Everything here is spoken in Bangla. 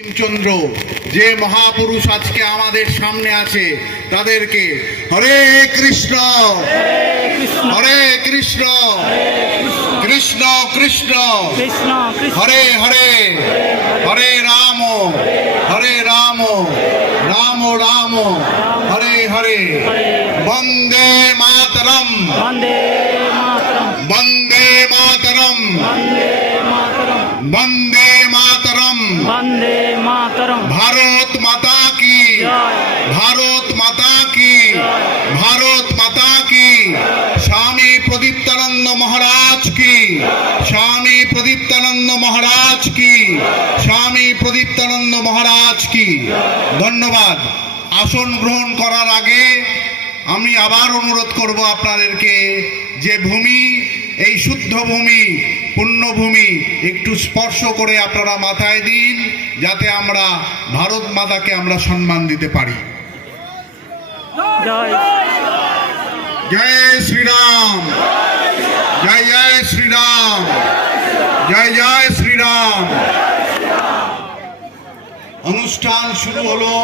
চন্দ্র যে মহাপুরুষ আজকে আমাদের সামনে আছে তাদেরকে হরে কৃষ্ণ হরে কৃষ্ণ কৃষ্ণ কৃষ্ণ হরে হরে হরে রাম রাম রাম হরে হরে বন্দে মাতরম বন্দে মাতরম বন্দে মাতরম वंदे मातरम। भारत माता की भारत माता की भारत माता की स्वामी प्रदीप्तानंद महाराज की स्वामी प्रदीप्तानंद महाराज की स्वामी प्रदीप्तानंद महाराज की धन्यवाद। आसन ग्रहण करार आगे আমি আবার অনুরোধ করব আপনাদেরকে যে ভূমি এই শুদ্ধ ভূমি পুণ্যভূমি একটু স্পর্শ করে আপনারা মাথায় দিন যাতে আমরা ভারত মাতাকে আমরা সম্মান দিতে পারি। জয় জয় শ্রীরাম জয় জয় শ্রীরাম জয় জয় শ্রীরাম। অনুষ্ঠান শুরু হলো।